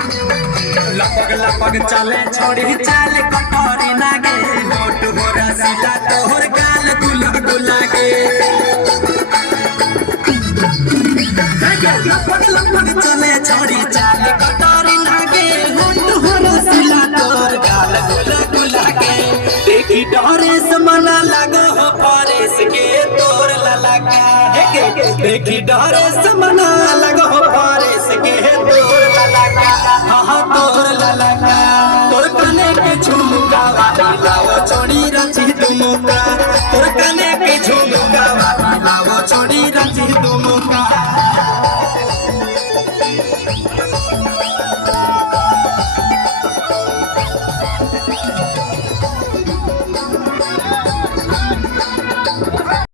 लपक लपक चले छोड़ी चाल कटोरी लागे होठ हो रसीला तोहर गाल गुला गुला गे लपक लपक चले छोड़ी चाल कटोरी लागे होठ हो रसीला तोहर गाल गुला गुला गे देखी डरे समना लगो हो परेश के तोर ललका देखी डरे समना लगो हो परेश के तोर ललका हाँ तोर ललका तोर कने के झुमका लाओ छोड़ी रची दुमुका तोर कने के झुमका लाओ छोड़ी रची दुमुका।